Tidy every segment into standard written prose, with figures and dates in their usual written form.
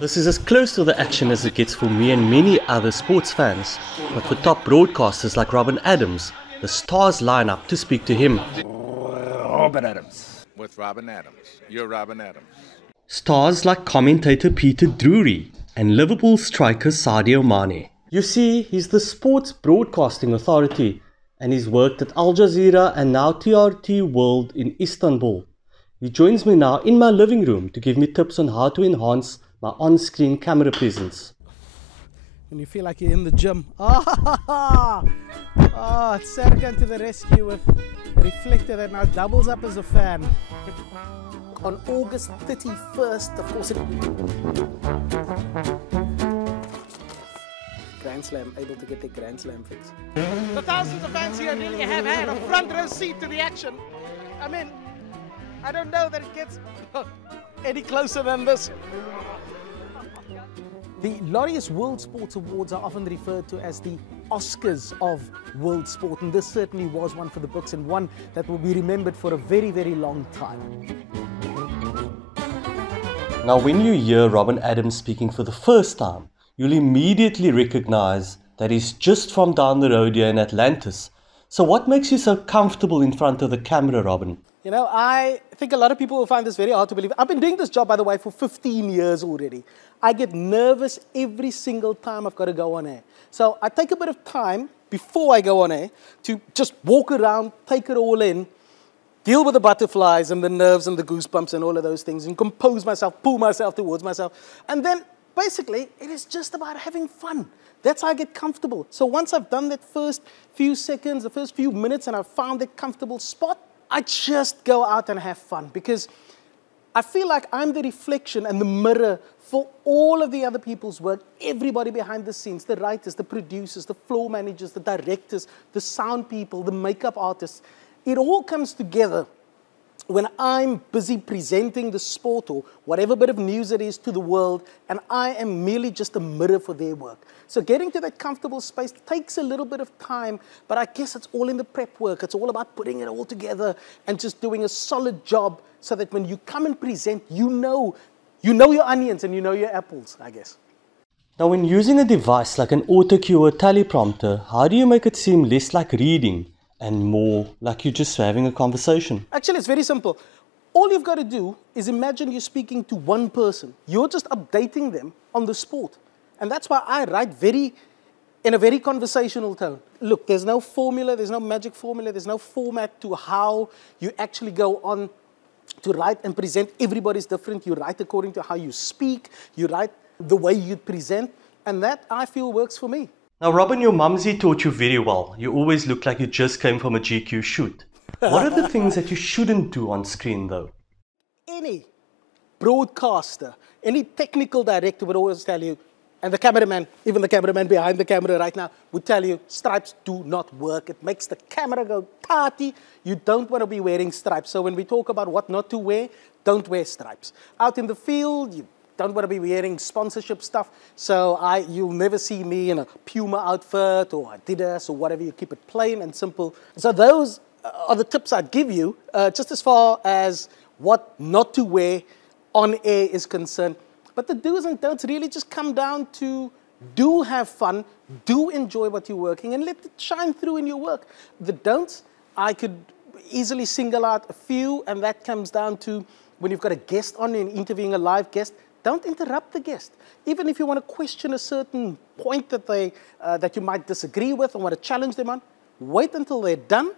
This is as close to the action as it gets for me and many other sports fans. But for top broadcasters like Robin Adams, the stars line up to speak to him. Robin Adams. With Robin Adams. You're Robin Adams. Stars like commentator Peter Drury and Liverpool striker Sadio Mane. You see, he's the sports broadcasting authority and he's worked at Al Jazeera and now TRT World in Istanbul. He joins me now in my living room to give me tips on how to enhance my on-screen camera presence. When you feel like you're in the gym. It's Serkan to the rescue with a reflector that now doubles up as a fan. On August 31st, of course, Grand Slam, able to get their Grand Slam fix. The thousands of fans here really have had a front row seat to the action. I mean, I don't know that it gets any closer than this. The Laureus World Sports Awards are often referred to as the Oscars of world sport, and this certainly was one for the books and one that will be remembered for a very, very long time. Now, when you hear Robin Adams speaking for the first time, you'll immediately recognize that he's just from down the road here in Atlantis. So what makes you so comfortable in front of the camera, Robin? You know, I think a lot of people will find this very hard to believe. I've been doing this job, by the way, for 15 years already. I get nervous every single time I've got to go on air. So I take a bit of time before I go on air to just walk around, take it all in, deal with the butterflies and the nerves and the goosebumps and all of those things, and compose myself, pull myself towards myself. And then, basically, it is just about having fun. That's how I get comfortable. So once I've done that first few seconds, the first few minutes, and I've found that comfortable spot, I just go out and have fun, because I feel like I'm the reflection and the mirror for all of the other people's work, everybody behind the scenes, the writers, the producers, the floor managers, the directors, the sound people, the makeup artists. It all comes together when I'm busy presenting the sport or whatever bit of news it is to the world, and I am merely just a mirror for their work. So getting to that comfortable space takes a little bit of time, but I guess it's all in the prep work. It's all about putting it all together and just doing a solid job so that when you come and present, you know your onions and you know your apples, I guess. Now, when using a device like an auto cue or teleprompter, how do you make it seem less like reading and more like you're just having a conversation? Actually, it's very simple. All you've got to do is imagine you're speaking to one person. You're just updating them on the sport. And that's why I write in a very conversational tone. Look, there's no formula, there's no magic formula, there's no format to how you actually go on to write and present. Everybody's different. You write according to how you speak. You write the way you present. And that, I feel, works for me. Now, Robin, your mumsy taught you very well. You always look like you just came from a GQ shoot. What are the things that you shouldn't do on screen, though? Any broadcaster, any technical director would always tell you, and the cameraman, even the cameraman behind the camera right now, would tell you, stripes do not work. It makes the camera go tarty. You don't want to be wearing stripes. So when we talk about what not to wear, don't wear stripes. Out in the field, you don't want to be wearing sponsorship stuff. So you'll never see me in a Puma outfit or Adidas or whatever. You keep it plain and simple. So those are the tips I'd give you, just as far as what not to wear on air is concerned. But the do's and don'ts really just come down to do have fun, do enjoy what you're working, and let it shine through in your work. The don'ts, I could easily single out a few, and that comes down to when you've got a guest on and interviewing a live guest, don't interrupt the guest. Even if you want to question a certain point that you might disagree with or want to challenge them on, wait until they're done,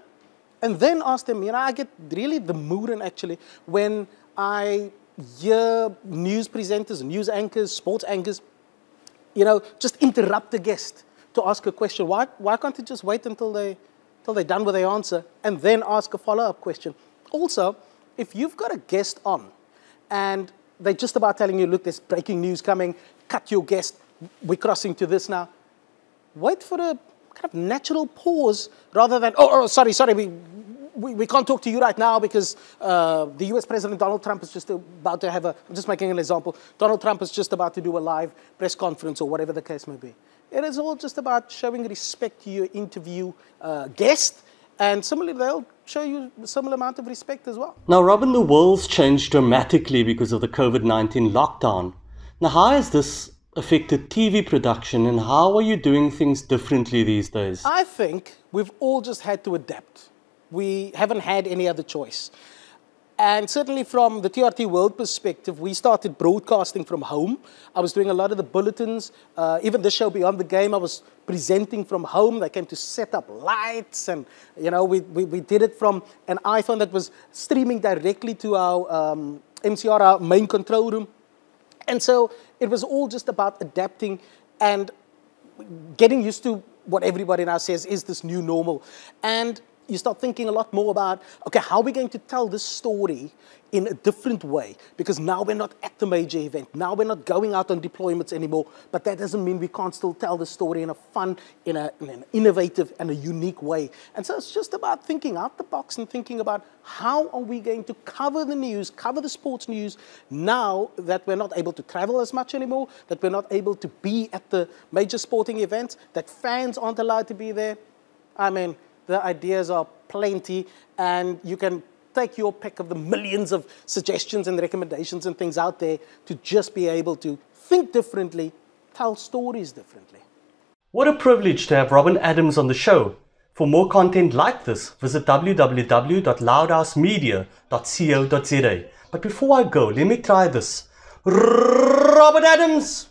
and then ask them. You know, I get really the mood in actually when I hear news presenters, news anchors, sports anchors, you know, just interrupt the guest to ask a question. Why can't you just wait until they're done with their answer and then ask a follow-up question? Also, if you've got a guest on and they're just about telling you, look, there's breaking news coming, cut your guest, we're crossing to this now, wait for a kind of natural pause rather than, sorry, we can't talk to you right now because the US President Donald Trump is just about to have I'm just making an example, Donald Trump is just about to do a live press conference or whatever the case may be. It is all just about showing respect to your interview guest, and similarly, they'll show you a similar amount of respect as well. Now, Robin, the world's changed dramatically because of the COVID-19 lockdown. Now, how has this affected TV production, and how are you doing things differently these days? I think we've all just had to adapt. We haven't had any other choice. And certainly from the TRT World perspective, we started broadcasting from home. I was doing a lot of the bulletins. Even the show Beyond the Game, I was presenting from home. They came to set up lights, and we did it from an iPhone that was streaming directly to our MCR, our main control room. And so it was all just about adapting and getting used to what everybody now says is this new normal. And you start thinking a lot more about, okay, how are we going to tell this story in a different way? Because now we're not at the major event. Now we're not going out on deployments anymore. But that doesn't mean we can't still tell the story in a fun, in an innovative and a unique way. And so it's just about thinking out the box and thinking about how are we going to cover the news, cover the sports news, now that we're not able to travel as much anymore, that we're not able to be at the major sporting events, that fans aren't allowed to be there. I mean, the ideas are plenty, and you can take your pick of the millions of suggestions and recommendations and things out there to just be able to think differently, tell stories differently. What a privilege to have Robin Adams on the show. For more content like this, visit www.loudhousemedia.co.za. But before I go, let me try this. Robin Adams!